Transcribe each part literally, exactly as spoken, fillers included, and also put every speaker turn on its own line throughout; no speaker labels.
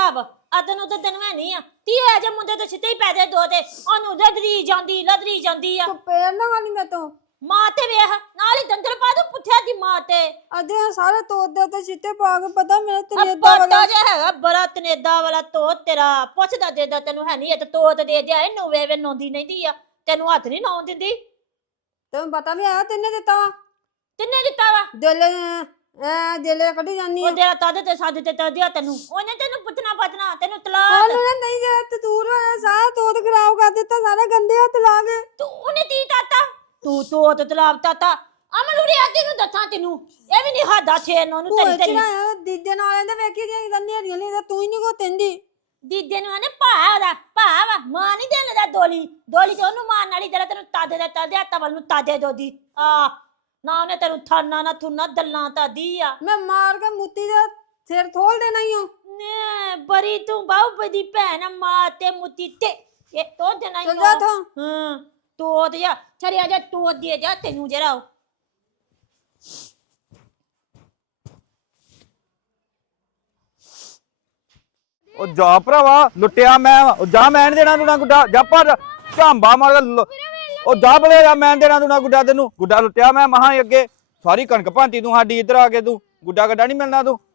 ਹਿਸਾਬ ਅਦਨ ਉਦੋਂ ਦਿਨ ਹੈ ਨਹੀਂ ਆ ਤੀ ਹੈ ਜੇ ਮੁੰਡੇ ਤੇ ਸਿੱਧੇ ਹੀ ਪੈ ਦੇ ਦੋ ਤੇ ਉਹਨੂੰ ਲਦਰੀ ਜਾਂਦੀ ਲਦਰੀ ਜਾਂਦੀ ਆ
ਤੂੰ ਪੇੜ ਨਾ ਗਾਲੀ ਮੈਂ ਤੋਂ
ਮਾਂ ਤੇ ਵੇਖ ਨਾਲ ਹੀ ਦੰਦਰ ਪਾ ਦੂ ਪੁੱਠਿਆ ਦੀ ਮਾਂ ਤੇ
ਅਜੇ ਸਾਰੇ ਤੋਦੇ ਤੇ ਸਿੱਟੇ ਪਾ ਕੇ ਪਤਾ ਮੇਰੇ ਤਨੇਦਾ ਵਾਲਾ
ਪਤਾ ਜੇ ਹੈਗਾ ਬੜਾ ਤਨੇਦਾ ਵਾਲਾ ਤੋਤ ਤੇਰਾ ਪੁੱਛਦਾ ਦੇਦਾ ਤੈਨੂੰ ਹੈ ਨਹੀਂ ਇਹ ਤੇ ਤੋਤ ਦੇ ਦਿਆ ਇਹਨੂੰ ਵੇ ਵੇ ਨੌਂਦੀ ਨਹੀਂ ਦੀ ਆ ਤੈਨੂੰ ਹੱਥ ਨਹੀਂ ਲਾਉਣ ਦਿੰਦੀ
ਤੈਨੂੰ ਪਤਾ ਵੀ ਆਇਆ ਤੈਨੇ ਦਿੱਤਾ ਵਾ
ਤਿੰਨੇ ਦਿੱਤਾ ਵਾ
ਦਿਲ ਐ ਦਿਲ ਕੱਢੀ ਜਾਨੀ ਆ
ਉਹ ਤੇਰਾ ਤਦ ਤੇ ਸੱਦ ਤੇ ਤਦ ਦਿਆ ਤੈਨੂੰ ਉਹਨੇ ਤੈਨੂੰ ਪੁੱਛਣਾ ਪਤਨਾ ਤੈਨੂੰ ਤਲਾਕ
ਉਹਨੂੰ ਨਾ ਨਹੀਂ ਜੇ ਤੂਰ ਹੋਇਆ ਸਾਰਾ ਤੋਤ ਖਰਾਬ ਕਰ ਦਿੱਤਾ ਸਾਰੇ ਗੰਦੇ ਹੱਥ ਲਾ ਕੇ
ਤੂੰ ਉਹਨੇ ਤੀ ਤਾਤਾ ਤੂੰ ਤੋਤ ਤਲਾਕ ਤਾਤਾ ਅਮਨ ਉਰੇ ਆ ਤੈਨੂੰ ਦੱਸਾਂ ਤੈਨੂੰ ਇਹ ਵੀ ਨਹੀਂ ਹਾਦਾ ਛੇ ਨੂੰ ਉਹਨੂੰ ਤੇਰੀ ਤੇਰੀ
ਚੜਾਇਆ ਦੀਦੇ ਨਾਲ ਇਹਦੇ ਵੇਖੀ ਦੀਆਂ ਨੇਰੀਆਂ ਲਈ ਤੂੰ ਹੀ ਨਹੀਂ ਕੋ ਤੈਂਦੀ
ਦੀਦੇ ਨੂੰ ਆਨੇ ਭਾ ਉਹਦਾ ਭਾ ਵਾ ਮਾਂ ਨਹੀਂ ਦੇਣ ਦਾ ਦੋਲੀ ਦੋਲੀ ਤੇ ਉਹਨੂੰ ਮਾਰਨ ਵਾਲੀ ਜਿਹੜਾ ਤੈਨੂੰ ਤਾਦੇ ਦਾ ਤਾਦੇ ਹੱਥਾਂ ਵੱਲ ਨੂੰ ਤਾਦੇ ਦੋਦੀ ਆ ਨਾ ਉਹਨੇ ਤੈਨੂੰ ਥਾਨਾ ਨਾ ਥੁਨਾ ਦੱਲਾਂ ਤਾਦੀ ਆ
ਮੈਂ ਮਾਰ ਕੇ ਮੁੱਤੀ ਦਾ ਸਿਰ ਥੋਲ ਦੇਣਾ ਹੀ ਹਾਂ
ਨੇ ਬੜੀ ਤੂੰ ਬਾਹੂ ਬਦੀ ਭੈਣ ਮਾਂ ਤੇ ਮੁੱਤੀ ਤੇ ਇਹ ਤੋ ਦੇਣਾ ਹੀ
ਚੱਲ ਜਾ ਥਾਂ
ਹਾਂ ਤੋ ਤੇ ਜਾ ਛੜਿਆ ਜਾ ਤੋ ਦੇ ਜਾ ਤੈਨੂੰ ਜਰਾ
ਉਹ ਜਾ ਭਰਾਵਾ ਲੁੱਟਿਆ ਮੈਂ ਉਹ ਜਾ ਮੈਂ ਨੀ ਦੇਣਾ ਤੂੰ ਨਾ ਗੁੱਡਾ ਜਾ ਪਰ ਝਾਂਬਾ ਮਾਰ ਉਹ ਜਾ ਬਲੇ ਜਾ ਮੈਂ ਨੀ ਦੇਣਾ ਤੂੰ ਨਾ ਗੁੱਡਾ ਤੈਨੂੰ ਗੁੱਡਾ ਲੁੱਟਿਆ ਮੈਂ ਮਹਾਂ ਹੀ ਅੱਗੇ ਸਾਰੀ ਕਣਕ ਭਾਂਤੀ ਤੂੰ ਸਾਡੀ ਇੱਧਰ ਆ ਕੇ ਤੂੰ ਗੁੱਡਾ ਗੱਡਾ ਨਹੀਂ ਮਿਲਣਾ ਤੂੰ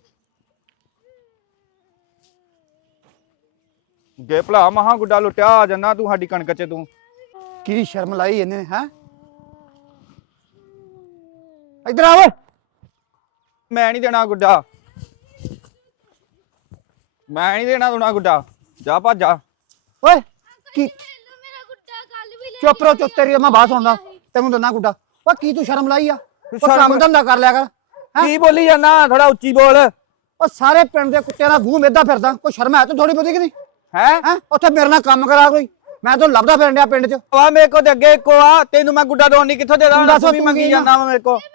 ਗੇ ਭਲਾ ਮਹਾਂ ਗੁੱਡਾ ਲੁੱਟਿਆ ਆ ਜਾਂਦਾ ਤੂੰ ਸਾਡੀ ਕਣਕ 'ਚ ਤੂੰ
ਕੀ ਸ਼ਰਮ ਲਾਈ ਇਹਨੇ ਹੈ ਇੱਧਰ ਆ ਓਏ
ਮੈਂ ਨਹੀਂ ਦੇਣਾ ਗੁੱਡਾ ਮੈਂ ਨਹੀਂ ਦੇਣਾ ਤੂੰ ਨਾ ਗੁੱਡਾ ਜਾ ਭੱਜ ਜਾ
ਓਏ ਕੀ ਚੁੱਪ ਰੋ ਚੁੱਪ ਤੇਰੀ ਮੈਂ ਬਾਤ ਸੁਣਦਾ ਤੈਨੂੰ ਦੰਨਾ ਗੁੱਡਾ ਓ ਕੀ ਤੂੰ ਸ਼ਰਮ ਲਾਈ ਆ ਉਹ ਕੰਮ ਧੰਦਾ ਕਰ ਲਿਆ ਕਰ
ਕੀ ਬੋਲੀ ਜਾਂਦਾ ਥੋੜਾ ਉੱਚੀ ਬੋਲ
ਉਹ ਸਾਰੇ ਪਿੰਡ ਦੇ ਕੁੱਤਿਆਂ ਦਾ ਮੂੰਹ ਮੇਦਾ ਫਿਰਦਾ ਕੋਈ ਸ਼ਰਮ ਹੈ ਤੂੰ ਥੋੜੀ ਬਹੁਤੀ ਕਿ ਨਹੀਂ
ਹੈ
ਹੈ ਉੱਥੇ ਮੇਰੇ ਨਾਲ ਕੰਮ ਕਰਾ ਕੋਈ ਮੈਂ ਤਾਂ ਲੱਭਦਾ ਫਿਰਨ ਡਿਆ ਪਿੰਡ 'ਚ
ਆ ਮੇਰੇ ਕੋ ਤੇ ਅੱਗੇ ਇੱਕੋ ਆ ਤੈਨੂੰ ਮੈਂ ਗੁੱਡਾ ਦੋਣ ਨਹੀਂ ਕਿੱਥੋਂ ਦੇ ਦਾਂ
ਦੱਸ
ਤੂੰ ਵੀ
ਤੂੰ
ਮੰਗੀ
ਕੀ
ਜਾਂਦਾ ਵਾ ਮੇਰੇ ਕੋ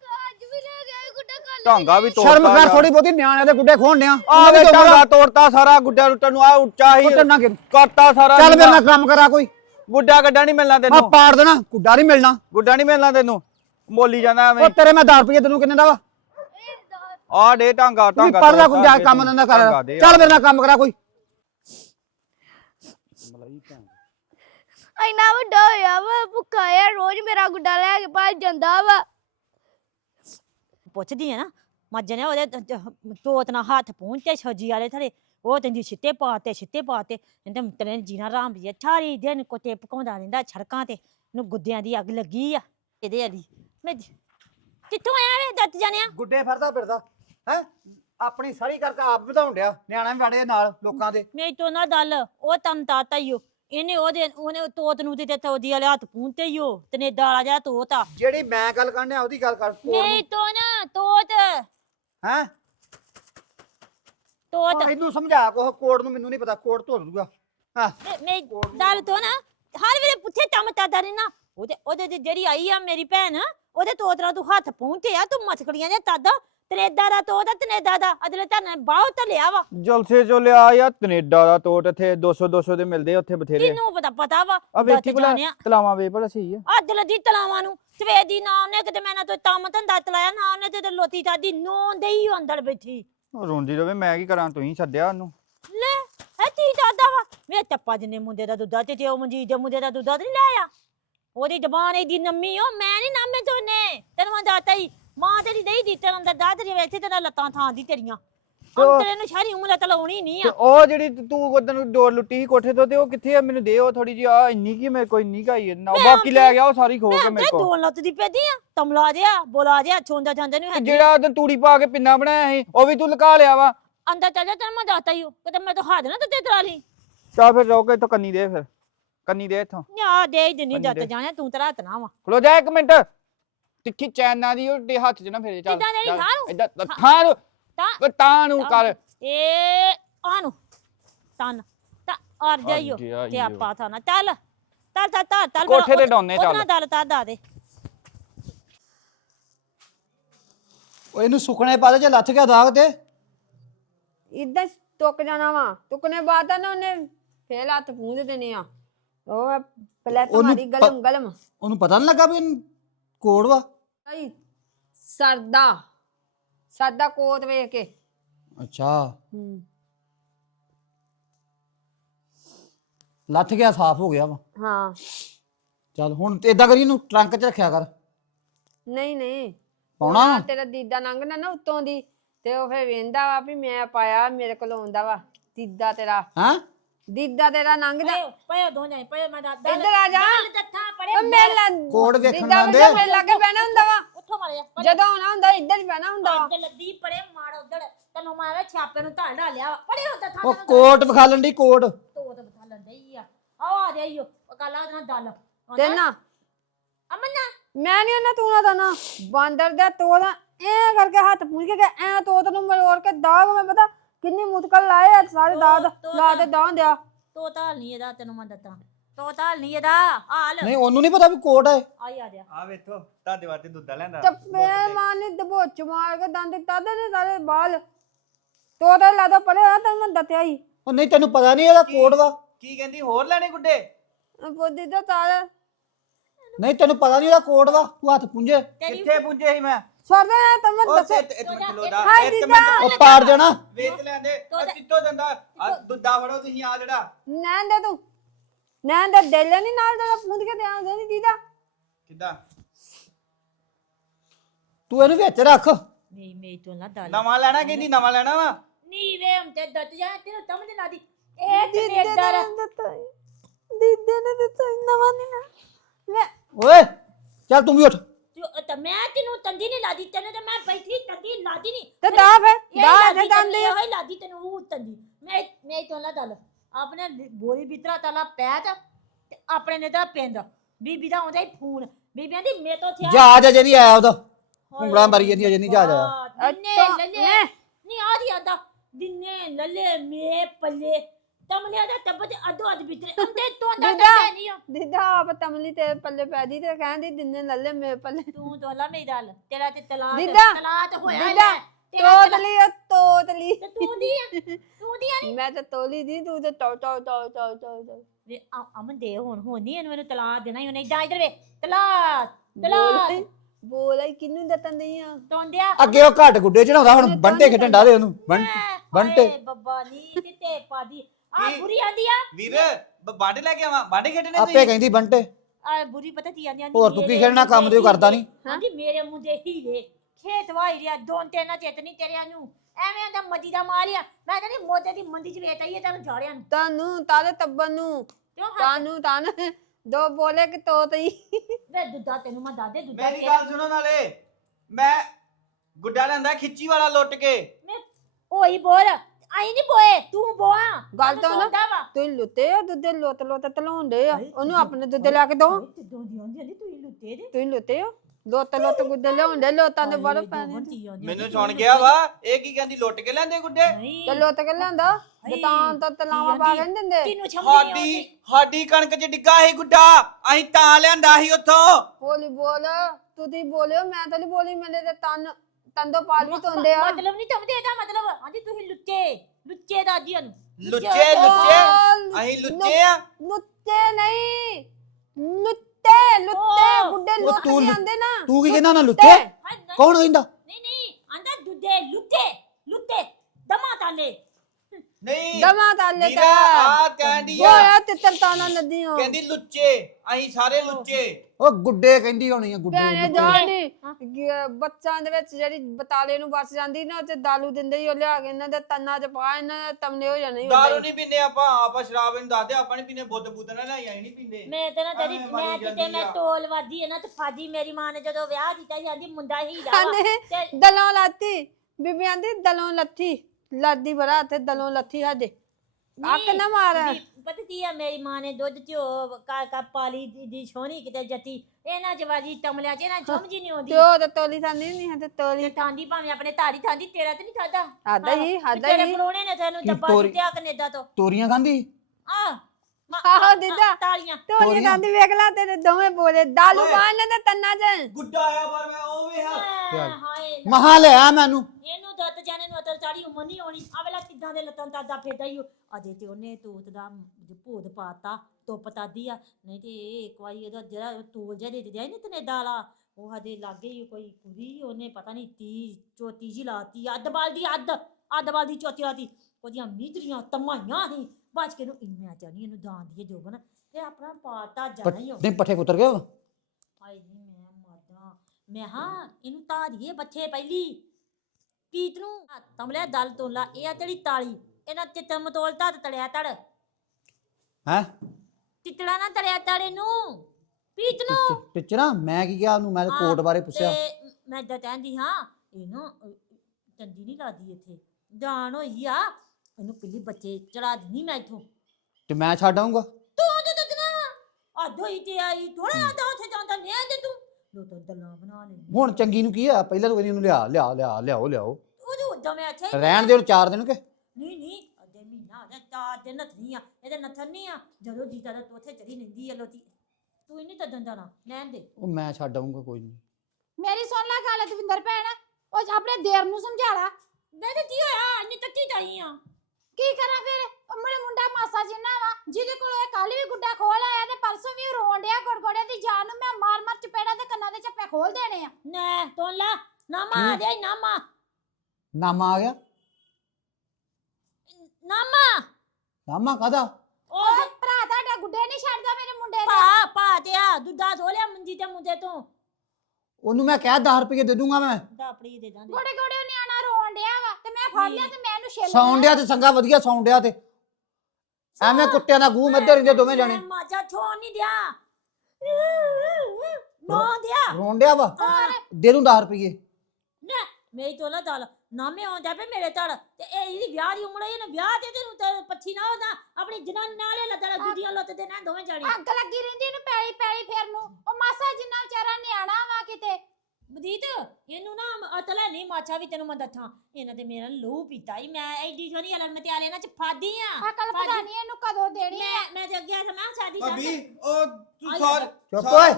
ਢਾਂਗਾ ਵੀ ਤੋੜਦਾ
ਸ਼ਰਮ ਕਰ ਥੋੜੀ ਬਹੁਤੀ ਨਿਆਣਿਆਂ ਦੇ ਗੁੱਡੇ ਖੋਣ ਡਿਆ
ਆ ਵੇ ਢਾਂਗਾ ਤੋੜਤਾ ਸਾਰਾ ਗੁੱਡਾ ਲੁੱਟਣ ਨੂੰ ਆ ਉੱਚਾ ਹੀ
ਉੱਤਰ ਨਾ ਗਿਰ
ਕਰਤਾ ਸਾਰਾ
ਚੱਲ ਮੇਰੇ ਨਾਲ ਕੰਮ ਕਰਾ ਕੋਈ
ਗੁੱਡਾ ਗੱਡਾ ਨਹੀਂ ਮਿਲਣਾ
ਮੈਂ
ਤੈਨੂੰ
ਪਾੜ ਦੇਣਾ ਗੁੱਡਾ ਨਹੀਂ ਮਿਲਣਾ
ਗੁੱਡਾ ਨਹੀਂ ਮਿਲਣਾ ਤੈਨੂੰ ਬੋਲੀ ਜਾਂਦਾ ਐਵੇਂ
ਉਹ ਤੇਰੇ ਮੈਂ ਦਸ ਰੁਪਏ ਤੈਨੂੰ ਕਿੰਨੇ ਦਾ ਵਾ
ਆ ਡੇ ਢਾਂਗਾ
ਤੂੰ
ਢਾਂਗਾ
ਪੜਦਾ ਕੋਈ ਜਾ ਕੇ ਕੰਮ ਧੰਦਾ ਕਰ ਚੱਲ ਮੇਰੇ ਨਾਲ ਕੰਮ ਕਰਾ ਕੋਈ
ਇੰਨਾ ਵੱਡਾ ਹੋਇਆ ਵਾ ਭੁੱਖਾ ਆ ਰੋਜ਼ ਮੇਰਾ ਗੁੱਡਾ ਲੈ ਕੇ ਭੱਜ ਜਾਂਦਾ ਵਾ
ਪੁੱਛਦੀ ਆ ਨਾ ਮੱਝ ਨੇ ਉਹਦੇ ਤੋਤ ਨਾਲ ਹੱਥ ਪਹੁੰਚੇ ਛੱਜੀ ਵਾਲੇ ਥਲੇ ਉਹ ਤੈਨੂੰ ਛਿੱਟੇ ਪਾਤੇ ਛਿੱਟੇ ਪਾਤੇ ਕਹਿੰਦੇ ਤੇਰੇ ਜੀਣਾ ਰਾਮ ਵੀ ਸਾਰੀ ਦਿਨ ਕੁੱਤੇ ਪਕਾਉਂਦਾ ਰਹਿੰਦਾ ਸੜਕਾਂ ਤੇ ਨੂੰ ਗੁੱਦਿਆਂ ਦੀ ਅੱਗ ਲੱਗੀ ਆ ਇਹਦੇ ਵਾਲੀ ਮੈਂ ਕਿੱਥੋਂ ਆਇਆ ਵੇ ਦੱਤ ਜਾਣਿਆ
ਗੁੱਡੇ ਫਰਦਾ ਫਿਰਦਾ ਹੈ ਆਪਣੀ ਸਾਰੀ ਕਰਕੇ ਆਪ ਵਧਾਉਣ ਡਿਆ ਨਿਆਣਾ ਵੀ ਵਾੜੇ ਨਾਲ ਲੋਕਾਂ ਦੇ
ਮੇਰੀ ਤੋਂ ਨਾ ਦਲ ਉਹ ਤਨ ਤਾਤਾ ਹੀ ਓ ਇਹਨੇ ਉਹਦੇ ਉਹਨੇ ਤੋਤ ਨੂੰ ਤੇ ਤੋਦੀ ਵਾਲੇ ਹੱਥ ਪੂੰਤੇ ਹੀ ਓ ਤਨੇਦਾ ਵਾਲਾ ਜਿਹੜਾ ਤੋਤ ਆ
ਜਿਹੜੀ ਮੈਂ ਗੱਲ ਕਰਨੇ ਆ ਉਹਦੀ ਗੱਲ ਕਰ
ਨਹੀਂ ਤੋਂ ਨਾ ਤੋਤ
ਹੈ
ਤੋਤ
ਇਹਨੂੰ ਸਮਝਾ ਕੋ ਕੋਡ ਨੂੰ ਮੈਨੂੰ ਨਹੀਂ ਪਤਾ ਕੋਡ ਧੋ ਦੂਗਾ ਹਾਂ
ਮੇਰੀ ਦਲ ਤੋਂ ਨਾ ਹਰ ਵੇਲੇ ਪੁੱਠੇ ਚਮ ਤਾਦਾ ਰਹਿਣਾ ਉਹਦੇ ਉਹਦੇ ਤੇ ਜਿਹੜੀ ਆਈ ਆ ਮੇਰੀ ਭੈਣ ਉਹਦੇ ਤੋਤਰਾ ਤੂੰ ਹੱਥ ਪਹੁੰਚੇ ਆ ਤੂੰ ਮਸਕੜੀਆਂ ਦੇ ਤਾਦਾ ਤਨੇਦਾ ਦਾ ਤੋਤ ਤਨੇਦਾ ਦਾ ਅਦਲੇ ਤਾਂ ਬਾਹਰ ਤਾਂ ਲਿਆ ਵਾ
ਜਲਸੇ ਚੋ ਲਿਆ ਯਾ ਕੈਨੇਡਾ ਦਾ ਤੋਟ ਇੱਥੇ ਦੋ ਸੌ ਦੋ ਸੌ ਦੇ ਮਿਲਦੇ ਉੱਥੇ ਬਥੇਰੇ
ਤੈਨੂੰ ਪਤਾ ਪਤਾ ਵਾ
ਆ ਵੇਖੀ ਭਲਾ ਤਲਾਵਾਂ ਵੇ ਭਲਾ ਸਹੀ ਆ
ਅਦਲ ਦੀ ਤਲਾਵਾਂ ਨੂੰ ਸਵੇਰ ਦੀ ਨਾ ਉਹਨੇ ਕਿਤੇ ਮੈਂ ਨਾ ਤੋ ਤਮ ਧੰਦਾ ਤਲਾਇਆ ਨਾ ਉਹਨੇ ਤੇ ਲੋਤੀ ਤਾਦੀ ਨੋਂ ਦੇ ਹੀ ਅੰਦਰ ਬੈਠੀ
ਉਹ ਰੋਂਦੀ ਰਵੇ ਮੈਂ ਕੀ ਕਰਾਂ ਤੂੰ ਹੀ ਛੱਡਿਆ ਉਹਨੂੰ
ਲੈ ਇਹ ਤੀ ਦਾਦਾ ਵਾ ਵੇ ਟੱਪਾ ਜਿੰਨੇ ਮੁੰਡੇ ਦਾ ਦੁੱਧਾ ਤੇ ਉਹ ਮਨਜੀਤ ਦੇ ਮੁੰਡੇ ਦਾ ਦੁੱਧਾ ਤੇ ਨਹੀਂ ਲਾਇਆ ਉਹਦੀ ਜ਼ਬਾਨ ਇਹਦੀ ਨੰਮੀ ਓ ਮੈਂ ਨਹੀਂ ਨਾਮੇ ਤੋਨੇ ਤੈਨੂੰ ਮੈਂ ਦਾਤਾ ਹੀ ਮਾਂ ਤੇਰੀ ਨਹੀਂ ਦੀ ਤੇਰੇ ਅੰਦਰ ਦਾਦ ਦੇ ਵਿੱਚ ਤੇ ਲੱਤਾਂ ਥਾਂ ਦੀ ਤੇਰੀਆਂ ਉਹ ਤੇਰੇ ਨੂੰ ਸਾਰੀ ਉਮਰ ਤਾਂ ਲਾਉਣੀ ਨਹੀਂ ਆ
ਉਹ ਜਿਹੜੀ ਤੂੰ ਉਦੋਂ ਡੋਰ ਲੁੱਟੀ ਸੀ ਕੋਠੇ ਤੋਂ ਤੇ ਉਹ ਕਿੱਥੇ ਆ ਮੈਨੂੰ ਦੇ ਉਹ ਥੋੜੀ ਜੀ ਆ ਇੰਨੀ ਕੀ ਮੇਰੇ ਕੋਈ ਇੰਨੀ ਕਾਈ ਨਾ ਬਾਕੀ ਲੈ ਗਿਆ ਉਹ ਸਾਰੀ ਖੋ ਕੇ ਮੇਰੇ ਕੋਲ
ਦੋ ਲੱਤ ਦੀ ਪੈਦੀ ਆ ਤਮਲਾ ਜਿਆ ਬੋਲਾ ਜਿਆ ਛੋਂਦਾ ਜਾਂਦੇ ਨੂੰ
ਜਿਹੜਾ ਉਦੋਂ ਤੂੜੀ ਪਾ ਕੇ ਪਿੰਨਾ ਬਣਾਇਆ ਸੀ ਉਹ ਵੀ ਤੂੰ ਲੁਕਾ ਲਿਆ ਵਾ
ਅੰਦਰ ਚੱਲ ਜਾ ਤੈਨੂੰ ਮੈਂ ਦਾਤਾ ਹੀ ਕਿਤੇ ਮੈਂ ਤਾਂ ਹੱਦ ਨਾ ਤੇ ਤੇਰਾ ਲਈ
ਚਾ ਫਿਰ ਰੋਕ ਇੱਥੋਂ ਕੰਨੀ ਦੇ ਫਿਰ ਕੰਨੀ ਦੇ ਇੱਥੋਂ
ਆ ਦੇ ਹੀ ਦਿੰਨੀ ਦੱਤ ਜਾਣਿਆ ਤੂੰ ਤੇਰਾ ਹੱਥ ਨਾ ਵਾ
ਖਲੋ ਜਾ ਇੱਕ ਮਿੰਟ ਤਿੱਖੀ ਚੈਨਾ ਦੀ ਉਹ ਹੱਥ 'ਚ ਨਾ ਫੇਰੇ ਚੱਲ
ਕਿੱਦਾਂ ਤੇਰੀ ਥਾਂ ਨੂੰ
ਇਦਾਂ ਥਾਂ ਨੂੰ
ਤਾਂ
ਤਾਂ ਨੂੰ ਕਰ
ਏ ਆਨੂੰ ਤਨ ਤਾਂ ਅਰ ਜਾਈਓ ਤੇ ਆਪਾ ਥਾ ਨਾ ਚੱਲ ਚੱਲ ਚੱਲ ਚੱਲ ਚੱਲ
ਕੋਠੇ ਤੇ ਡਾਉਨੇ ਚੱਲ
ਉਹਨਾਂ ਦਲ ਤਾਂ ਦਾ ਦੇ
ਉਹ ਇਹਨੂੰ ਸੁੱਕਣੇ ਪਾ ਦੇ ਜੇ ਲੱਥ ਗਿਆ ਦਾਗ ਤੇ
ਇਦਾਂ ਟੁੱਕ ਜਾਣਾ ਵਾ ਟੁੱਕਨੇ ਬਾਅਦ ਨਾ ਉਹਨੇ ਫੇਰ ਹੱਥ ਪੂੰਝ ਦੇਣੇ ਆ ਉਹ ਪਲੇ ਤੁਹਾਡੀ ਗਲਮ ਗਲਮ
ਉਹਨੂੰ ਪਤਾ ਨਹੀਂ ਲੱਗਾ ਵੀ ਕੋੜ ਵਾ
ਆਈ ਸਰਦਾ ਸਾਦਾ ਕੋਟ ਵੇਖ ਕੇ
ਅੱਛਾ
ਹੂੰ
ਲੱਥ ਗਿਆ ਸਾਫ਼ ਹੋ ਗਿਆ ਵਾ
ਹਾਂ
ਚੱਲ ਹੁਣ ਤੇ ਏਦਾਂ ਕਰੀ ਇਹਨੂੰ ਟਰੰਕ 'ਚ ਰੱਖਿਆ ਕਰ
ਨਹੀਂ ਨਹੀਂ
ਪਾਉਣਾ
ਨਾ ਤੇਰਾ ਦੀਦਾ ਲੰਘਣਾ ਨਾ ਉੱਤੋਂ ਦੀ ਤੇ ਉਹ ਫੇਰ ਵੇਂਦਾ ਵਾ ਵੀ ਮੈਂ ਪਾਇਆ ਮੇਰੇ ਕੋਲ ਆਉਂਦਾ ਵਾ ਦੀਦਾ ਤੇਰਾ
ਹੈਂ
ਦੀਦਾ ਤੇਰਾ ਲੰਘਦਾ
ਪਏ ਪਏ ਦੋ ਜਾਣੇ ਪਏ ਮੈਂ ਦੱਸ
ਇੱਧਰ ਆ ਜਾ
ਦੱਥਾ ਪੜੇ
ਉਹ ਮੇਲਾ
ਕੋਡ ਵੇਖਣ
ਦੀਦਾ
ਜਾਂਦੇ
ਵੱਡਾ ਮੇਰੇ ਲਾਗੇ ਬਹਿਣਾ ਹੁੰਦਾ ਵਾ
ਉੱਥੋਂ ਮਾਰਿਆ
ਜਦੋਂ ਆਉਣਾ ਹੁੰਦਾ ਇੱਧਰ ਹੀ ਬਹਿਣਾ ਹੁੰਦਾ ਵਾ
ਅੱਜ ਲੱਦੀ ਪੜੇ ਮਾਰ ਉਧੜ ਤੈਨੂੰ ਮਾਰੇ ਛਾਪੇ ਨੂੰ ਢਾਲ ਢਾਲਿਆ ਪੜੇ ਉਹ ਦੱਥਾ
ਉਹ ਕੋਟ ਵਿਖਾ ਲੈਂਦੀ ਕੋਟ
ਤੋ ਤੇ ਬਤਾ ਲੰਦਈ ਆ ਆ ਆ ਰਹੀ ਉਹ ਕਾਲਾ ਨਾ ਦਲ
ਤੇ ਨਾ
ਅਮਨਾ
ਮੈਂ ਨਹੀਂ ਉਹਨਾਂ ਤੂੰ ਨਾ ਤਾਂ ਨਾ ਬਾਂਦਰ ਦਾ ਤੋਦਾ ਐ ਕਰਕੇ ਹੱਥ ਪੂੰਝ ਕੇ ਐ ਤੋਤ ਨੂੰ ਮਰੋੜ ਕੇ ਦਾਗ ਮੈਂ ਪਤਾ ਕਿੰਨੀ ਮੁਸ਼ਕਲ ਲਾਏ ਆ ਸਾਰੇ ਦਾਦ ਲਾ ਦੇ ਦਾਂ ਦਿਆ
ਤੋ ਤਾਲ ਨਹੀਂ ਇਹਦਾ ਤੈਨੂੰ ਮੈਂ ਦੱਸਾਂ ਤੋ ਤਾਲ ਨਹੀਂ ਇਹਦਾ ਹਾਲ
ਨਹੀਂ ਉਹਨੂੰ ਨਹੀਂ ਪਤਾ ਵੀ ਕੋਟ ਹੈ
ਆਈ ਆ ਜਾ
ਆ ਵੇਖੋ ਤੁਹਾਡੇ ਵਾਸਤੇ ਦੁੱਧ ਲੈਂਦਾ
ਚੱਪੇ ਮਾਨੀ ਦਬੋਚ ਮਾਰ ਕੇ ਦੰਦ ਤਾਦੇ ਨੇ ਸਾਰੇ ਬਾਲ ਤੋਤਾ ਲਾ ਦੋ ਪਰੇ ਆ ਤੈਨੂੰ ਮੈਂ ਦੱਸਿਆ ਹੀ
ਉਹ ਨਹੀਂ ਤੈਨੂੰ ਪਤਾ ਨਹੀਂ ਇਹਦਾ ਕੋਟ ਵਾ
ਕੀ ਕਹਿੰਦੀ ਹੋਰ ਲੈਣੇ ਗੁੱਡੇ
ਬੋਦੀ ਦਾ ਤਾਲ
ਨਹੀਂ ਤੈਨੂੰ ਪਤਾ ਨਹੀਂ ਇਹਦਾ ਕੋਟ ਵਾ ਤੂੰ ਹੱਥ ਪੁੰਝੇ
ਕਿੱਥੇ ਪੁੰਜੇ ਸੀ ਮੈਂ
ਸੋਦੇ ਤੈਨੂੰ
ਉਹ
ਦੱਸਿਆ
ਤੇ ਇੱਕ ਮਿੰਟ ਲੋ ਦਾ
ਹਾਏ
ਇੱਕ
ਦੀਦਾ।
ਮਿੰਟ
ਉਹ ਪਾੜ ਜਾਣਾ
ਵੇਚ ਲੈਂਦੇ ਆ ਕਿੱਥੋਂ ਦਿੰਦਾ ਆ ਦੁੱਧਾ ਫੜੋ ਤੁਸੀਂ ਆ ਜਿਹੜਾ
ਨੈਣ ਦੇ ਤੂੰ ਨੈਣ ਦੇ ਦਿਲ ਨਹੀਂ ਨਾਲ ਦਾ ਪੂੰਝ ਕੇ ਧਿਆਨ ਦੇ ਨਹੀਂ ਦੀਦਾ
ਕਿੱਦਾਂ
ਤੂੰ ਇਹਨੂੰ ਵਿੱਚ ਰੱਖ
ਨਹੀਂ ਮੇਰੀ ਤੋਂ ਨਾ ਦਲ
ਨਵਾਂ ਲੈਣਾ ਕਹਿੰਦੀ ਨਵਾਂ ਲੈਣਾ ਵਾ
ਨੀ ਵੇ ਹਮ ਤੇ ਦੱਤ ਜਾ ਤੈਨੂੰ ਸਮਝ ਨਾ ਦੀ ਇਹ
ਦੀਦੇ
ਕੈਨੇਡਾ
ਨੇ ਦਿੱਤਾ ਦੀਦੇ ਨੇ ਦਿੱਤਾ ਨਵਾਂ ਨਹੀਂ ਨਾ ਮੈਂ
ਓਏ ਚੱਲ ਤੂੰ ਵੀ ਉੱਠ
ਤਾਂ ਮੈਂ ਤੈਨੂੰ ਤੰਦੀ ਨਹੀਂ ਲਾਦੀ ਤੈਨੂੰ ਤੇ ਮੈਂ ਬੈਠੀ ਤੰਦੀ ਲਾਦੀ ਨਹੀਂ
ਤੇ ਦਾ ਫੇ
ਇਹ
ਦਾ
ਲਾਦੀ
ਦੇ ਦੰਦੇ
ਇਹ ਲਾਦੀ ਤੈਨੂੰ ਉਹ ਤੰਦੀ ਮੈਂ ਮੈਂ ਤੋਂ ਨਾ ਦਲ ਆਪਣੇ ਬੋਰੀ ਬਿਤਰਾ ਤਲਾ ਪੈਤ ਤੇ ਆਪਣੇ ਨੇ ਤਾਂ ਪਿੰਡ ਬੀਬੀ ਦਾ ਆਉਂਦਾ ਹੀ ਫੋਨ ਬੀਬੀਆਂ ਦੀ ਮੇ ਤੋਂ ਥਿਆ
ਜਹਾਜ਼ ਅਜੇ ਨਹੀਂ ਆਇਆ ਉਹਦਾ ਉਂਗਲਾਂ ਮਾਰੀ ਜਾਂਦੀ ਅਜੇ ਨਹੀਂ ਜਹਾਜ਼ ਆਇਆ
ਦਿਨੇ
ਅੱਛਾ,
ਲੱਲੇ
ਮੈਂ-
ਨਹੀਂ ਆ ਦੀ ਆਂਦਾ ਦਿਨੇ ਲੱਲੇ ਮੇ ਪੱਲੇ ਤਮਲਿਆ ਦਾ ਤੱਬ ਤੇ ਅੱਧੋ ਅੱਧ ਬਿਤਰੇ ਅੰਦੇ ਤੋਂ ਦਾ
ਦੀਦਾ।
ਨਹੀਂ
ਦੀਦਾ ਆਪ ਤਮਲੀ ਤੇ ਪੱਲੇ ਪੈਦੀ ਤੇ ਕਹਿੰਦੀ ਦਿਨੇ ਲੱਲੇ ਮੇਰੇ ਪੱਲੇ
ਤੂੰ ਦੋਲਾ ਮੇਰੀ ਦਲ ਤੇਰਾ ਤੇ ਤਲਾਕ
ਦੀਦਾ।
ਤਲਾਕ ਹੋਇਆ
ਦੀਦਾ।
ਲੈ, ਤੇਰਾ ਤਲਾਕ-
ਤੋਤਲੀ ਆ ਤੋਤਲੀ
ਤੇ ਤੂੰ ਦੀ ਆ, ਤੂੰ ਦੀ ਆ ਨੀ
ਮੈਂ ਤਾਂ ਤੋਲੀ ਦੀ ਤੂੰ ਤੇ ਟੋ ਟੋ ਟੋ ਟੋ ਟੋ ਟੋ
ਵੇ ਆ- ਅਮਨ ਦੇ ਹੁਣ ਹੁਣ ਨਹੀਂ ਇਹਨੂੰ ਇਹਨੂੰ ਤਲਾਕ ਦੇਣਾ ਹੀ ਉਹਨੇ ਇਦਾਂ ਇਧਰ ਵੇ ਤਲਾਕ ਤਲਾਕ
ਬੋਲ ਬੋਲ ਕਿਨੂੰ ਦਤਨ ਨਹੀਂ ਆ
ਤੋਂਦਿਆ
ਅੱਗੇ ਉਹ ਘੱਟ ਗੁੱਡੇ ਚੜਾਉਂਦਾ ਹੁਣ ਬੰਟੇ ਖੇਡਣ ਡਾਲੇ ਉਹਨੂੰ ਬੰ- ਬੰਟੇ
ਹਾਏ ਬੱਬਾ ਨੀ ਕਿਤੇ ਪਾਦੀ ਆ
ਕੀ?
ਬੁਰੀ ਆਂਦੀ ਆ
ਵੀਰ ਬ- ਬਾਂਡੇ ਲੈ ਕੇ ਆਵਾਂ ਬਾਂਡੇ ਖੇਡਣੇ
ਆਪੇ ਕਹਿੰਦੀ ਬੰਟੇ
ਆ ਬੁਰੀ ਪਤਾ ਕੀ ਆਂਦੀ ਆਂਦੀ
ਹੋਰ ਤੂੰ ਕੀ
ਮੇਰੇ
ਖੇਡਣਾ ਕੰਮ ਤੇ ਉਹ ਕਰਦਾ ਨਹੀਂ
ਹਾਂਜੀ ਮੇਰੇ ਮੁੰਡੇ ਹੀਰੇ ਖੇਤ ਵਾਈ ਰਿਆ ਦੋਨ ਤੇ ਨਾ ਚੇਤਨੀ ਤੇਰਿਆਂ ਨੂੰ ਐਵੇਂ ਆਂਦਾ ਮੱਦੀ ਦਾ ਮਾਲ ਆ ਮੈਂ ਕਹਿੰਦੀ ਮੋਦੇ ਦੀ ਮੰਦੀ ਚ ਵੇਚ ਆਈਏ ਤੈਨੂੰ ਝਾੜਿਆਂ ਨੂੰ
ਤਾਨੂੰ ਤਾਲੇ ਤੱਬਨ ਨੂੰ
ਕਿਉਂ ਹੱਥ
ਤਾਨੂੰ ਤਾਨ ਦੋ ਬੋਲੇ ਕਿ ਤੋਤਈ
ਵੇ ਦੁੱਧਾ ਤੈਨੂੰ ਮੈਂ ਦਾਦੇ ਦੁੱਧਾ
ਮੇਰੀ ਗੱਲ ਸੁਣੋ ਨਾਲੇ ਮੈਂ ਗੁੱਡਾ ਲੈਂਦਾ ਖਿੱਚੀ ਵਾਲਾ ਲੁੱਟ ਕੇ
ਮੈਂ ਉਹੀ ਬੋਲ ਆਈ ਨਹੀਂ ਬੋਏ ਤੂੰ ਬੋਆ
ਗੱਲ ਤਾਂ ਨਾ
ਦੋਂਦਾ ਵਾ
ਤੂੰ ਲੁੱਤੇ ਆ ਦੁੱਧ ਲੁੱਤ ਲੁੱਤ ਤਲਾਉਂਦੇ ਆ ਉਹਨੂੰ ਆਪਣੇ ਦੁੱਧ ਲਿਆ ਕੇ ਦੋ
ਤੇ ਦੋਂਦੀ ਆਂਦੀ ਆਂਦੀ ਤੂੰ ਲੁੱਟੇ ਦੇ
ਤੂੰ ਲੁੱਤੇ ਆ ਲੁੱਤ ਲੁੱਤ ਗੁੱਦ ਲਿਆਉਂਦੇ ਲੋਤਾਂ ਦੇ ਬੜ ਪੈਣੇ
ਮੈਨੂੰ ਸੁਣ ਗਿਆ ਵਾ ਇਹ ਕੀ ਕਹਿੰਦੀ ਲੁੱਟ ਕੇ ਲੈਂਦੇ ਗੁੱਡੇ
ਨਹੀਂ
ਤੇ ਲੁੱਤ ਕੇ ਲਿਆਂਦਾ ਦੁਕਾਨ ਤੋਂ ਤਲਾਵਾ ਪਾ ਕੇ ਨੀ ਦਿੰਦੇ
ਤੈਨੂੰ ਸਮਝ ਨਹੀਂ
ਸਾਡੀ
ਆਉਂਦੀ
ਸਾਡੀ ਕਣਕ 'ਚ ਡਿੱਗਾ ਸੀ ਗੁੱਡਾ ਅਸੀਂ ਤਾਂ ਲਿਆਂਦਾ ਸੀ ਉੱਥੋਂ
ਬੋਲੀ ਬੋਲ ਤੂੰ ਤੀ ਬੋਲਿਓ ਮੈਂ ਤਾਂ ਨਹੀਂ ਬੋਲੀ ਮੇਰੇ ਤੇ ਤਨ ਤੰਦੋ ਪਾਲ ਵੀ ਤੋਂਦੇ ਆ
ਮਤਲਬ ਨਹੀਂ ਸਮਝਦੇ ਇਹਦਾ ਮਤਲਬ ਆਂਦੀ ਤੁਸੀਂ ਲੁੱਟੇ ਲੁੱਟੇ ਦਾਦੀਆਂ ਨੂੰ
ਲੁੱਚੇ
ਉਹ
ਲੁੱਚੇ ਅਸੀਂ ਲੁੱਚੇ ਆ
ਲੁੱਤੇ ਨਹੀਂ ਲੁੱਤੇ ਲੁੱਤੇ
ਉਹ,
ਗੁੱਡੇ
ਉਹ
ਲੁੱਟ
ਤੂੰ
ਕੇ
ਲੁ-
ਆਂਦੇ ਨਾ
ਤੂੰ ਕੀ ਕਹਿੰਦਾ ਨਾ ਲੁੱਟੇ
ਹਾਏ ਨਹੀਂ
ਕੌਣ ਕਹਿੰਦਾ
ਨਹੀਂ ਨਹੀਂ ਆਂਦਾ ਦੁੱਧੇ ਲੁੱਟੇ ਲੁੱਟੇ ਦਮਾ ਤਾਲੇ
ਨਹੀਂ
ਦਮਾ ਤਾਲੇ
ਵੀਰਾ
ਤਾਂ
ਆ ਕਹਿੰਦੀ ਆ
ਹੋਇਆ ਤਿੱਤਰ ਤਾਨਾ ਨਦੀਆਂ
ਕਹਿੰਦੀ ਲੁੱਚੇ ਅਸੀਂ ਸਾਰੇ ਲੁੱਚੇ
ਉਹ ਗੁੱਡੇ ਕਹਿੰਦੀ ਹੋਣੀ ਆ ਗੁੱਡੇ
ਭੈਣੇ
ਲੁੱਟੇ।
ਜਾਣੀ ਬੱਚਾਂ ਦੇ ਵਿੱਚ ਜਿਹੜੀ ਬਤਾਲੇ ਨੂੰ ਬਸ ਜਾਂਦੀ ਨਾ ਤੇ ਦਾਲੂ ਦਿੰਦੇ ਹੀ ਉਹ ਲਿਆ ਕੇ ਇਹਨਾਂ ਦੇ ਤੰਨਾ ਚ ਪਾ ਇਹਨਾਂ ਦੇ ਤਮਨੇ ਹੋ ਜਾਣੇ ਹੀ
ਦਾਰੂ
ਓਦਾਂ ਹੀ।
ਨਹੀਂ ਪੀਂਦੇ ਆਪਾਂ ਆਪਾਂ ਸ਼ਰਾਬ ਨਹੀਂ ਦੱਸਦੇ ਆਪਾਂ ਨਹੀਂ ਪੀਂਦੇ ਬੁੱਤ ਬੁੱਤ ਨਾ ਲਈ ਆਈ ਨਹੀਂ ਪੀਂਦੇ
ਮੈਂ ਤੇ ਨਾ ਤੇਰੀ
ਐਵੇਂ ਮਾਰੀ
ਮੈਂ ਕਿਤੇ
ਜਾਂਦੀ
ਮੈਂ
ਆ।
ਟੋਲ ਵਾਦੀ ਹੈ ਨਾ ਤੇ ਫਾਜੀ ਮੇਰੀ ਮਾਂ ਨੇ ਜਦੋਂ ਵਿਆਹ ਕੀਤਾ ਜਾਂਦੀ ਮੁੰਡਾ ਹੀ ਦਾ
ਆਨੇ ਦਲੋਂ ਲਾਤੀ ਬੀਬੀ ਆਂਦੀ ਦਲੋਂ ਲੱਥੀ ਲਾਦੀ ਬੜਾ ਤੇ ਦਲੋਂ ਲੱਥੀ ਸਾਡੇ ਅੱਕ ਨਾ ਮਾਰ
ਪਤਾ ਕੀ ਆ ਮੇਰੀ ਮਾਂ ਨੇ ਦੁੱਧ ਚ ਉਹ ਕਾ ਕਾ ਪਾਲੀ ਦੀ, ਦੀ ਛੋਣੀ ਕਿਤੇ ਜੱਤੀ ਇਹਨਾਂ ਚ ਵਾਜੀ ਟਮਲਿਆਂ ਚ ਇਹਨਾਂ ਨੂੰ ਸਮਝ ਹੀ ਨਹੀਂ ਆਉਂਦੀ
ਤੇ ਉਹ ਤੇ ਤੋਲੀ ਥਾਂਦੀ ਨਹੀਂ ਹੈ ਤੇ ਤੋਲੀ
ਤੇ ਥਾਂਦੀ ਭਾਵੇਂ ਆਪਣੇ ਧਾਰੀ ਥਾਂਦੀ ਤੇਰਾ ਤੇ ਨਹੀਂ ਖਾਦਾ
ਆਦਾ ਹੀ ਆਦਾ
ਤੇਰੇ
ਹੀ
ਪਰੋਣੇ ਨੇ ਤੈਨੂੰ
ਕੀ
ਡੱਬਾ
ਤੋਰੀ?
ਦਿੱਤਿਆ ਕੈਨੇਡਾ ਤੋਂ
ਤੋਰੀਆਂ ਖਾਂਦੀ
ਆ
ਆਹੋ ਦਿੱਤਾ
ਤਾਲੀਆਂ
ਤੋਲੀ
ਤੋਰੀਆਂ।
ਥਾਂਦੀ ਵੇਖ ਲੈ ਤੇਰੇ ਦੋਵੇਂ ਬੋਲੇ ਦਾਲੂ
ਓਏ।
ਮਾਨ ਦੇ ਤੰਨਾ ਚ
ਗੁੱਡਾ ਆਇਆ ਪਰ ਮੈਂ ਉਹ ਵੇ ਹਾਂ
ਹਾਏ ਹਾਏ
ਮਹਾ ਲਿਆ ਮੈਨੂੰ
ਇਹਨੂੰ ਦੱਤ ਜਾਣੇ ਨੂੰ ਅਤਰ ਸਾਰੀ ਉਮਰ ਨਹੀਂ ਆਉਣੀ ਆ ਵੇਲਾ ਕਿੱਦਾਂ ਦੇ ਲੱਤਾਂ ਤਾਦਾ ਫੇਰਦਾ ਹੀ ਅਜੇ ਤੇ ਉਹਨੇ ਤੋਤ ਦਾ ਭੂਤ ਪਾਤਾ ਧੁੱਪ ਤਾਦੀ ਆ ਨਹੀਂ ਤੇ ਇਹ ਇੱਕ ਵਾਰੀ ਇਹਦਾ ਜਿਹੜਾ ਤੋਲ ਜਿਹਾ ਦੇ ਦਿਆ ਨਹੀਂ ਕੈਨੇਡਾ ਵਾਲਾ ਉਹ ਹਜੇ ਲਾਗੇ ਹੀ ਕੋਈ ਕੁੜੀ ਉਹਨੇ ਪਤਾ ਨਹੀਂ ਤੀ ਚੋਤੀ ਜੀ ਲਾਤੀ ਅੱਧ ਬਾਲ ਦੀ ਅੱਧ ਅੱਧ ਬਾਲ ਦੀ ਚੋਤੀ ਲਾਤੀ ਉਹਦੀਆਂ ਮੀਤਰੀਆਂ ਤਮਾਈਆਂ ਸੀ ਬਾਜ ਕੇ ਨੂੰ ਇੰਨਾ ਚਾਹਨੀ ਇਹਨੂੰ ਦਾਨ ਦੀਏ ਜੋਬਨ ਤੇ ਆਪਣਾ ਪਾਤਾ ਜਾਣਾ ਹੀ
ਨਹੀਂ ਪੱਠੇ ਕੁੱਤਰ ਗਿਆ ਵਾ?
ਹਾਏ ਨੀ ਮੈਂ ਮਰਦਾ ਮੈਂ ਹਾਂ ਇਹਨੂੰ ਧਾਰੀਏ ਬੱਚੇ ਪਹਿਲੀ ਪੀਤ ਨੂੰ ਤਮਲੇ ਦਲ ਤੋਲਾ ਇਹ ਆ ਤੇਰੀ ਤਾਲੀ ਇਹਨਾਂ ਤਿੱਤਮ ਤੋਲ ਧੱਤ ਤੜਿਆ ਤੜ
ਹੈਂ
ਤਿੱਤੜਾ ਨਾ ਤੜਿਆ ਤੜ ਇਹਨੂੰ ਪੀਤ ਨੂੰ
ਟੀਚਰਾਂ ਮੈਂ ਕੀ ਕਿਹਾ ਉਹਨੂੰ? ਮੈਂ ਤਾਂ
ਹਾਂ,
ਕੋਟ ਬਾਰੇ ਪੁੱਛਿਆ।
ਤੇ ਮੈਂ ਤਾਂ ਕਹਿੰਦੀ ਹਾਂ ਇਹ ਨਾ ਅਹ, ਚੰਗੀ ਨਹੀਂ ਲੱਗਦੀ ਇੱਥੇ ਜਾਨ ਹੋਈ ਆ ਇਹਨੂੰ ਪਹਿਲੀ ਬੱਚੇ ਚੜਾ ਦਿੰਦੀ ਮੈਂ ਇੱਥੋਂ
ਤੇ ਮੈਂ ਛੱਡ ਆਊਂਗਾ।
ਤੂੰ ਤੇ ਦੱਸਣਾ ਅੱਧ ਹੋਈ ਤੇ ਆਈ ਥੋੜਾ ਜਿਹਾ ਤਾਂ ਉੱਥੇ ਜਾਂਦਾ ਨਿਆ ਤੇ ਤੂੰ ਲੋ ਤਾਂ ਗੱਲਾਂ ਬਣਾ ਲੈ
ਹੁਣ ਚੰਗੀ ਨੂੰ ਕੀ ਆ? ਪਹਿਲਾਂ ਤਾਂ ਕਹਿੰਦੀ ਉਹਨੂੰ ਲਿਆ ਲਿਆ ਲਿਆ ਲਿਆਓ ਲਿਆਓ।
ਉਹ ਜੋ ਉਦਾਂ ਮੈਂ ਇੱਥੇ
ਰਹਿਣ ਦੇ ਉਹਨੂੰ ਚਾਰ ਦਿਨ ਕੇ।
ਨਹੀਂ ਨਹੀਂ ਅੱਧੇ ਮਹੀਨਾ ਉਹਦਾ ਚਾਰ ਦਿਨ ਨੱਥਣੀ ਆ ਇਹਦੇ ਨੱਥਣ ਨਹੀਂ ਆ ਜਦੋਂ ਜੀਤਾ ਦਾ ਉੱਥੇ ਚੜੀ ਨਿੰਦੀ ਆ ਲੋਤੀ ਤੂੰ ਨਹੀਂ ਤੱਦਨ ਜਾਣਾ ਲੈਣ ਦੇ
ਉਹ ਮੈਂ ਛੱਡ ਆਊਂਗਾ ਕੋਈ ਨਹੀਂ।
ਮੇਰੀ ਸੁਣ ਲੈ ਗੱਲ ਦਵਿੰਦਰ ਭੈਣ ਉਹ ਆਪਣੇ ਦੇਰ ਨੂੰ ਸਮਝਾ ਲਾ
ਨਹੀਂ ਤੇ ਕੀ ਹੋਇਆ ਇੰਨੀ ਤੱਤੀ ਜਾਈ ਆ
ਕੀ ਕਰਾਂ ਫਿਰ ਉਹ ਮੇਰਾ ਮੁੰਡਾ ਮਾਸਾ ਜਿੰਨਾ ਵਾ ਜਿਹਦੇ ਕੋਲ ਇਹ ਕੱਲ ਵੀ ਗੁੱਡਾ ਖੋਲ ਆਇਆ ਤੇ ਪਰਸੋਂ ਵੀ ਰੋਣ ਡਿਆ ਗੜਗੜੇ ਦੀ ਜਾਨ ਨੂੰ ਮੈਂ ਮਾਰ ਮਾਰ ਚਪੇੜਾ ਤੇ ਕੰਨਾਂ ਦੇ ਚੱਪੇ ਖੋਲ ਦੇਣੇ ਆ
ਨਾ ਤੋਲਾ ਨਾਮਾ ਆ ਦੇ ਨਾਮਾ
ਨਾਮਾ ਆ ਗਿਆ?
ਨਾਮਾ
ਨਾਮਾ ਕਾਹਦਾ?
ਉਹ
ਓਏ ਭਰਾ ਤੁਹਾਡਾ ਗੁੱਡੇ ਨਹੀਂ ਛੱਡਦਾ ਮੇਰੇ ਮੁੰਡੇ ਦੇ
ਪਾ ਪਾ ਤੇ ਆ ਦੁੱਧਾ ਧੋਲਿਆ ਮੰਜੀ ਤੇ ਮੁੰਡੇ ਤੋਂ
ਉਹਨੂੰ ਮੈਂ ਕਹਿ ਦਸ ਰੁਪਏ ਦੇ ਦੂੰਗਾ ਮੈਂ।
ਦਾਪੜੀ ਦੇ ਦਾਂਦੇ
ਗੋੜੇ ਗੋੜੇ ਉਹ ਨਿਆਣਾ ਰੋਣ ਡਿਆ ਵਾ ਤੇ ਮੈਂ ਫੜ ਲਿਆ ਤੇ ਮੈਂ ਇਹਨੂੰ ਛੇਲ
ਸੌਣ ਡਿਆ ਤੇ ਸੰਗਾ ਵਧੀਆ ਸੌਣ ਡਿਆ ਤੇ ਐਵੇਂ ਕੁੱਤਿਆਂ ਦਾ ਗੂੰ ਮੱਧਰ ਰਹਿੰਦੇ ਦੋਵੇਂ ਜਾਣੇ।
ਮਾਜਾ ਛੋਣ ਨਹੀਂ ਦਿਆ ਨੋ ਦਿਆ
ਰੋਣ ਡਿਆ ਵਾ?
ਹਾਂ।
ਦੇ ਦੂੰ ਦਸ ਰੁਪਏ।
ਨਾ ਮੇਰੀ ਤੋਲਾ ਦਲ ਨਾਮੇ ਆਉਂਦਾ ਪਏ ਮੇਰੇ ਤੜ ਤੇ ਇਹ ਇਹਦੀ ਵਿਆਹ ਦੀ ਉਮਰ ਇਹਨੇ ਵਿਆਹ ਤੇ ਤੈਨੂੰ ਤੇ ਪੱਛੀ ਨਾ ਉਹਦਾ ਆਪਣੀ ਜਨਾਨੀ ਨਾਲੇ ਲੱਦਣਾ ਗੁੱਡੀਆਂ ਲੱਤ ਦੇ ਨਾ ਦੋਵੇਂ ਜਾਣੇ
ਅੱਗ ਲੱਗੀ ਰਹਿੰਦੀ ਇਹਨੂੰ ਪੈਲੀ ਪੈਲੀ ਫੇਰ ਨੂੰ ਉਹ ਮਾਸਾ ਜਿੰਨਾ ਵਿਚਾਰਾ ਨਿਆਣਾ ਵਾ ਕਿਤੇ
ਮਦੀਤ ਇਹਨੂੰ ਨਾ ਅਤਲਾ ਨਹੀਂ ਮਾਛਾ ਵੀ ਤੈਨੂੰ ਮੈਂ ਦੱਸਾਂ ਇਹਨਾਂ ਤੇ ਮੇਰਾ ਲਹੂ ਪੀਤਾ ਹੀ ਮੈਂ ਐਡੀ ਸੋਹਣੀ ਅਲਨ ਮੈਂ ਤੇ ਆਲੇ ਨਾਲ ਚ ਫਾਦੀ ਆ
ਅਕਲ ਪਤਾ ਨਹੀਂ ਇਹਨੂੰ ਕਦੋਂ ਦੇਣੀ ਆ
ਮੈਂ ਮੈਂ ਤੇ ਅੱਗੇ ਆ ਮੈਂ ਸ਼ਾਦੀ
ਭਾਬੀ ਉਹ ਤੂੰ
ਆ
ਸਾਰ
ਜਾ।
ਚੁੱਪ ਓਏ।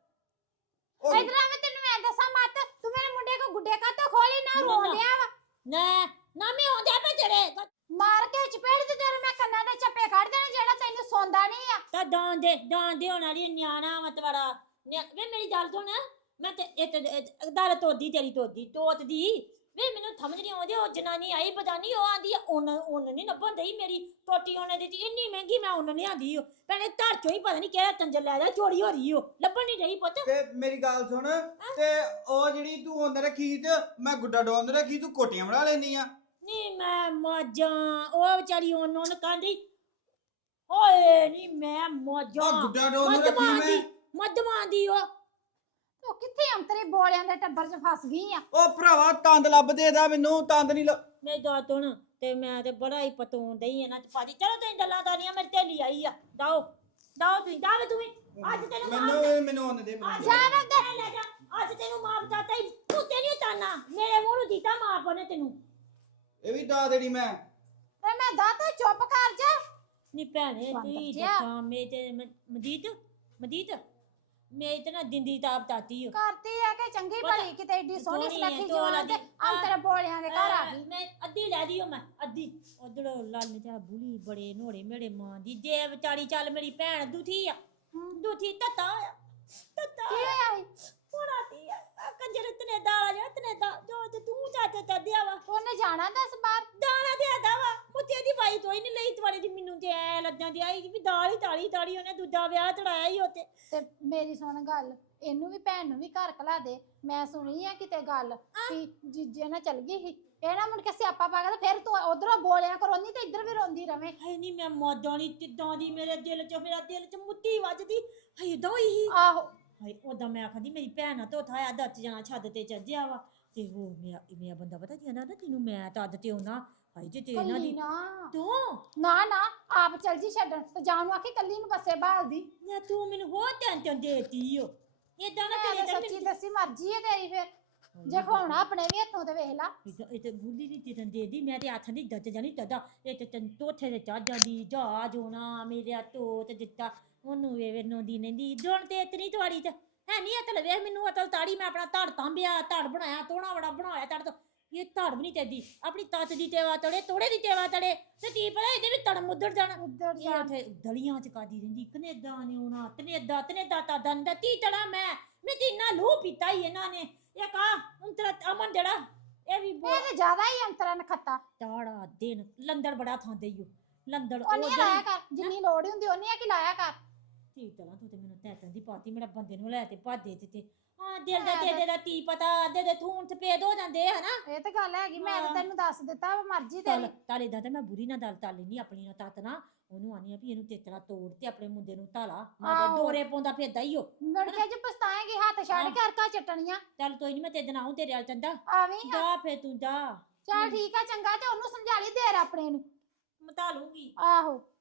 ਉਹ
ਇਧਰ ਆ ਮੈਂ ਤੈਨੂੰ ਮੈਂ ਦੱਸਾਂ ਮਤ ਤੂੰ ਮੇਰੇ ਮੁੰਡੇ ਕੋ ਗੁੱਡੇ ਕਾ ਤਾਂ ਖੋਲੀ ਨਾ
ਨਾ,
ਰੋਣ
ਨਾ।
ਡਿਆ ਵਾ
ਨਾ ਨਾਮੇ ਆਉਂਦਾ ਪਏ ਤੇਰੇ
ਮਾਰ ਕੇ ਚਪੇੜ ਤੇ ਤੇਰੇ ਮੈਂ ਕੰਨਾਂ ਦੇ ਚੱਪੇ ਕੱਢ ਦੇਣੇ ਜਿਹੜਾ ਤੈਨੂੰ ਸੌਂਦਾ ਨਹੀਂ ਆ
ਤਾਂ ਦਾਨ ਦੇ ਦਾਨ ਦੇ ਹੋਣ ਵਾਲੀ ਨਿਆਣਾ ਮਤਵਾੜਾ ਵੇ ਮੇਰੀ ਗੱਲ ਸੁਣ ਮੈਂ ਤੇ ਇਹ ਦਾਲ ਤੋਦੀ ਤੇਰੀ ਤੋਦੀ ਤੋਤ ਦੀ ਵੇ ਮੈਨੂੰ ਸਮਝ ਨਹੀਂ ਆਉਂਦੀ ਉਹ ਜਨਾਨੀ ਆਈ ਪਤਾ ਨਹੀਂ ਉਹ ਆਂਦੀ ਉਹਨ ਉਹਨ ਨਹੀਂ ਲੱਭਣ ਦਈ ਮੇਰੀ ਟੋਟੀ ਉਹਨੇ ਦਿੱਤੀ ਇੰਨੀ ਮਹਿੰਗੀ ਮੈਂ ਉਹਨ ਨਹੀਂ ਆਂਦੀ ਉਹ ਭੈਣੇ ਧਰ ਚੋਂ ਹੀ ਪਤਾ ਨਹੀਂ ਕਿਹੜਾ ਤੰਜਰ ਲੈ ਜਾ ਚੋਰੀ ਹੋ ਰਹੀ ਉਹ ਲੱਭਣ ਨਹੀਂ ਰਹੀ ਪੁੱਤ
ਤੇ ਮੇਰੀ ਗੱਲ ਸੁਣ ਤੇ ਉਹ ਜਿਹੜੀ ਤੂੰ ਉਹਨੇ ਰੱਖੀ ਤੇ ਮੈਂ ਗੁੱਡਾ ਡੋਨ ਰੱਖੀ ਤੂੰ ਕੋਟੀਆਂ ਬਣਾ ਲੈਣੀ ਆ।
ਨਹੀਂ ਮੈਂ ਮੌਜਾਂ ਉਹ ਵਿਚਾਰੀ ਉਹਨ ਉਹਨ ਕਹਿੰਦੀ ਓਏ ਨਹੀਂ ਮੈਂ ਮੌਜਾਂ
ਉਹ ਗੁੱਡਾ ਡੋਨ ਰੱਖੀ
ਮੱਧਮਾਂ
ਮੈਂ
ਦੀ ਮੱਧਮਾਂ ਦੀ ਉਹ
ਉਹ ਕਿੱਥੇ ਅੰਤਰੇ ਬੋਲਿਆਂ ਦੇ ਟੱਬਰ 'ਚ ਫਸ ਗਈ ਆ
ਉਹ ਭਰਾਵਾ ਤੰਦ ਲੱਭ ਦੇ ਦਾ ਮੈਨੂੰ ਤੰਦ ਨਹੀਂ ਲੱਭ
ਮੈਂ ਦਾਤਣ ਤੇ ਮੈਂ ਤੇ ਬੜਾ ਹੀ ਪਤੋਂ ਦਈ ਇਹਨਾਂ ਚ ਪਾਦੀ ਚਲੋ ਤੁਸੀਂ ਗੱਲਾਂ ਦਾਨੀਆਂ ਮੇਰੀ ਢੇਲੀ ਆਈ ਆ ਦਾਓ ਦਾਓ ਤੁਸੀਂ ਦਾਵੇ ਤੂੰ ਵੀ ਅੱਜ ਤੈਨੂੰ ਮਾਫ
ਮੈਨੂੰ ਮੈਨੂੰ ਉਹਨੇ ਦੇ
ਅੱਜ
ਮੈਨੂੰ
ਤੈਨੂੰ ਕਹਿ ਲੈ ਜਾ ਅੱਜ ਤੈਨੂੰ ਮਾਫ ਕਰਤਾ ਹੀ ਤੂੰ ਤੇ ਨਹੀਂ ਤਾਨਾ ਮੇਰੇ ਮੂੰਹ ਨੂੰ ਦਿੱਤਾ ਮਾਫ ਉਹਨੇ ਤੈਨੂੰ
ਇਹ ਵੀ ਦਾ ਦੇਣੀ ਮੈਂ।
ਤੇ ਮੈਂ ਦਾਤਾ ਚੁੱਪ ਕਰ ਜਾ
ਨੀ ਭੈਣੇ
ਬਾਂਦਰ
ਤੀ
ਜਿਹਾ।
ਦਿੱਤਾ ਮੇ ਤੇ ਮ- ਮਦੀਤ ਮਦੀਤ ਮੈਂ ਇਤਨਾ ਦਿੰਦੀ ਤਾਪ ਤਾਤੀ ਹੋ
ਕਰਤੀ ਆ ਕਿ ਚੰਗੀ
ਪਤਾ-
ਭਲੀ ਕਿਤੇ ਏਡੀ ਸੋਹਣੀ
ਸੋਹਣੀ ਹੈ,
ਸੁਨੱਖੀ
ਤੋਲਾ
ਜਵਾਨ ਤੇ
ਦੀ।
ਅੰਤਰੇ ਬੋਲਿਆਂ ਦੇ ਘਰ ਆ ਗਈ
ਮੈਂ ਅੱਧੀ ਲੈ ਦਿਓ ਮੈਂ ਅੱਧੀ ਉਧਰ ਲਾਲ ਨੇ ਤੇ ਬੁਲੀ ਬੜੇ ਨੋੜੇ ਮੇੜੇ ਮਾਂ ਦੀ ਜੇ ਵਿਚਾਰੀ ਚੱਲ ਮੇਰੀ ਭੈਣ ਦੁਥੀ ਆ ਦੁਥੀ ਤਤਾ ਆ ਤਤਾ
ਕੀ ਹੋਇਆ ਈ?
ਹੋਣਾ ਤੀ ਆ ਆਹ ਕੰਜਰ ਤਨੇ ਦਾਲਾ ਜਿਹੜਾ ਤਨੇ ਦਾ ਜੋ ਤੇ ਤੂੰ ਚਾਚਾ ਤਦਿਆ ਵਾ
ਉਹਨੇ ਜਾਣਾ ਦਸ ਬਾਰ
ਦਾਣਾ ਦੇ ਆਦਾ ਵਾ ਮੁੱਤੇ ਦੀ ਬਾਈ ਤੋਈ ਨਹੀਂ ਲਈ ਤੁਹਾਡੇ ਦੀ ਮੈਨੂੰ ਤੇ ਐ ਲੱਜਾਂ ਦੀ ਆਈ ਵੀ ਦਾਲ ਹੀ ਤਾਲੀ ਤਾਲੀ ਉਹਨੇ ਦੂਜਾ ਵਿਆਹ ਚੜਾਇਆ ਹੀ ਉੱਤੇ
ਤੇ ਮੇਰੀ ਸੁਣ ਗੱਲ ਇਹਨੂੰ ਵੀ ਭੈਣ ਨੂੰ ਵੀ ਘਰ ਕਲਾ ਦੇ ਮੈਂ ਸੁਣੀ ਆ ਕਿਤੇ ਗੱਲ ਕਿ ਜੀਜੇ ਨਾਲ ਚਲ ਗਈ ਸੀ ਇਹ ਨਾ ਮੁੜ ਕੇ ਸਿਆਪਾ ਪਾ ਕੇ ਤੇ ਫਿਰ ਤੂੰ ਉਧਰੋਂ ਬੋਲਿਆ ਕਰੋਂਦੀ ਤੇ ਇੱਧਰ ਵੀ ਰੋਂਦੀ ਰਵੇਂ
ਹਾਏ ਨਹੀਂ ਮੈਂ ਮੌਜਾਂ ਨਹੀਂ ਕਿੱਦਾਂ ਦੀ ਮੇਰੇ ਦਿਲ 'ਚ ਮੇਰਾ ਦਿਲ 'ਚ ਮੁੱਤੀ ਵੱਜਦੀ ਹਾਏ ਦੋਈ ਹੀ
ਆਹੋ
ਹਾਏ ਉਦਾਂ ਮੈਂ ਆਖਦੀ ਮੇਰੀ ਭੈਣ ਆ ਧੋਥਾ ਆ ਦੱਚ ਜਾਣਾ ਛੱਡ ਤੇ ਚੱਜਿਆ ਵਾ ਤੇ ਉਹ ਮੇਰਾ ਮੇਰਾ ਬੰਦਾ ਪਤਾ ਕੀ ਕਹਿੰਦਾ ਤੈਨੂੰ ਮੈਂ ਤਾਂ ਅੱਧ ਤੇ ਉਹਨਾਂ ਹਾਏ ਜੇ ਤੇ ਇਹਨਾਂ
ਕੱਲੀ
ਦੀ
ਨਾ
ਤੂੰ
ਨਾ ਨਾ ਆਪ ਚਲ ਜੀ ਛੱਡਣ ਤੇ ਜਾਨ ਨੂੰ ਆਖੀ ਕੱਲੀ ਨੂੰ ਬੱਸੇ ਬਾਲਦੀ
ਨਾ ਤੂੰ ਮੈਨੂੰ ਹੋਰ ਟੈਨਸ਼ਨ ਦੇਤੀ ਓ ਇਦਾਂ ਨਾ
ਮੈਂ
ਤੇਰੇ
ਤਾਂ ਸੱਚੀ ਦੱਸੀ ਮਰਜ਼ੀ ਹੈ ਤੇਰੀ ਫਿਰ ਜੇ ਖਾਣਾ ਆਪਣੇ ਵੀ ਹੱਥੋਂ ਤੇ ਵੇਖ ਲਾ
ਇਹ ਤੇ ਗੁੱਲੀ ਦੀ ਤਿਤਨ ਦੇ ਦੀ ਮੈਂ ਤੇ ਹੱਥ ਦੀ ਦੱਜ ਜਾਣੀ ਤਦਾ ਇਹ ਤੇ ਤੈਨੂੰ ਤੋਥੇ ਦੇ ਚਾ ਜਾਂਦੀ ਜਹਾਜ ਹੋਣਾ ਮੇਰੇ ਤੋਤ ਦਿੱਤਾ ਉਹਨੂੰ ਵੇ ਵੇ ਨੋਂਦੀ ਨੰਦੀ ਦੋਣ ਤੇ ਇਤਨੀ ਤੁਹਾਡੀ ਤੇ ਹੈ ਨਹੀਂ ਅਤਲ ਵੇਖ ਮੈਨੂੰ ਅਤਲ ਤਾੜੀ ਮੈਂ ਆਪਣਾ ਧੜ ਤਾਂਬਿਆ ਧੜ ਬਣਾਇਆ ਤੋਣਾ ਬੜਾ ਬਣਾਇਆ ਧੜ ਤੋਂ ਇਹ ਧੜ ਵੀ ਨਹੀਂ ਤੇਦੀ ਆਪਣੀ ਤੱਤ ਦੀ ਤੇਵਾ ਤੜੇ ਤੋੜੇ ਦੀ ਤੇਵਾ ਤੜੇ ਤੇ ਕੀ ਪਤਾ ਇਹਦੇ ਵੀ ਤੜ ਮੁੱਦੜ ਜਾਣਾ
ਉੱਧਰ
ਇਹ
ਜਾ
ਉੱਥੇ ਦਲੀਆਂ ਚ ਕਾਦੀ ਰਹਿੰਦੀ ਕਨੇਡਾ ਨੇ ਆਉਣਾ ਕਨੇਡਾ ਕਨੇਡਾ ਤਾਂ ਦੰਦਾ ਤੀ ਤੜਾ ਮੈਂ ਮੈਂ ਤੇ ਇੰਨਾ ਲੂ ਪੀਤਾ ਹੀ ਇਹਨਾਂ ਨੇ ਇਹ ਕਾ ਉਂਤਰਾ ਅਮਨ ਜਿਹੜਾ ਇਹ ਵੀ
ਇਹ ਤੇ ਜ਼ਿਆਦਾ ਹੀ ਅੰਤਰਾ ਨਖੱਤਾ
ਤਾੜਾ ਦਿਨ ਲੰਦੜ ਬੜਾ ਖਾਂਦੇ ਈ ਓ ਲੰਦੜ ਉਹ
ਉਹਨੇ ਲਾਇਆ ਕਰ ਜਿੰਨੀ ਲੋੜ ਹੁੰਦੀ ਉਹਨੇ ਆ ਕਿ ਲਾਇਆ ਕਰ
ਤੀ ਤੜਾ ਤੂੰ ਤੇ ਮੈਨੂੰ ਤੈਤਾਂ ਦੀ ਪਾਤੀ ਮੇਰਾ ਬੰਦੇ ਨੂੰ ਲੈ ਤੇ ਭਾਦੇ ਤੇ ਤੇ ਹਾਂ ਦਿਲ ਦਾ ਤੇ ਦਾ ਤੀ ਪਤਾ ਅੱਧੇ ਦੇ ਥੂਣ ਸਪੇਦ ਹੋ ਜਾਂਦੇ ਆ ਹਨਾ
ਇਹ ਤੇ ਗੱਲ ਹੈਗੀ ਮੈਂ ਤਾਂ
ਹਾਂ।
ਤੈਨੂੰ ਦੱਸ ਦਿੱਤਾ ਵਾ, ਮਰਜ਼ੀ
ਚੱਲ
ਤੇਰੀ
ਤਾਲੇ ਦਾ ਤੇ ਮੈਂ ਬੁਰੀ ਨਾ ਦਲ ਤਾਲੀ ਨਹੀਂ ਆਪਣੀ ਨਾਲ ਤੱਤ ਨਾ ਉਹਨੂੰ ਆਨੀ ਆ ਵੀ ਇਹਨੂੰ ਤੇਤਰਾ ਤੋੜ ਤੇ ਆਪਣੇ ਮੁੰਡੇ ਨੂੰ ਧਾਲਾ ਮਾਰੇ
ਆਹੋ।
ਦੋਰੇ ਪਾਉਂਦਾ ਫਿਰਦਾ ਈ ਓ
ਮੁੜ ਕੇ ਜੇ ਪਛਤਾਏਂਗੀ ਹੱਥ ਛੱਡ ਕੇ ਹਰਕਾ ਚਟਣੀਆਂ
ਚੱਲ ਕੋਈ ਨਹੀਂ ਮੈਂ ਤੇ ਦਿਨ ਆਉਂ ਤੇਰੇ ਨਾਲ ਚੰਦਾ
ਆਵੀਂ ਹਾਂ।
ਜਾ ਫੇ ਤੂੰ ਜਾ
ਚੱਲ ਠੀਕ ਆ ਚੰਗਾ ਤੇ ਉਹਨੂੰ ਸਮਝਾ ਲਈ ਦੇਰ ਆਪਣੇ ਨੂੰ
ਮਤਾ ਲੂੰਗੀ
ਆਹੋ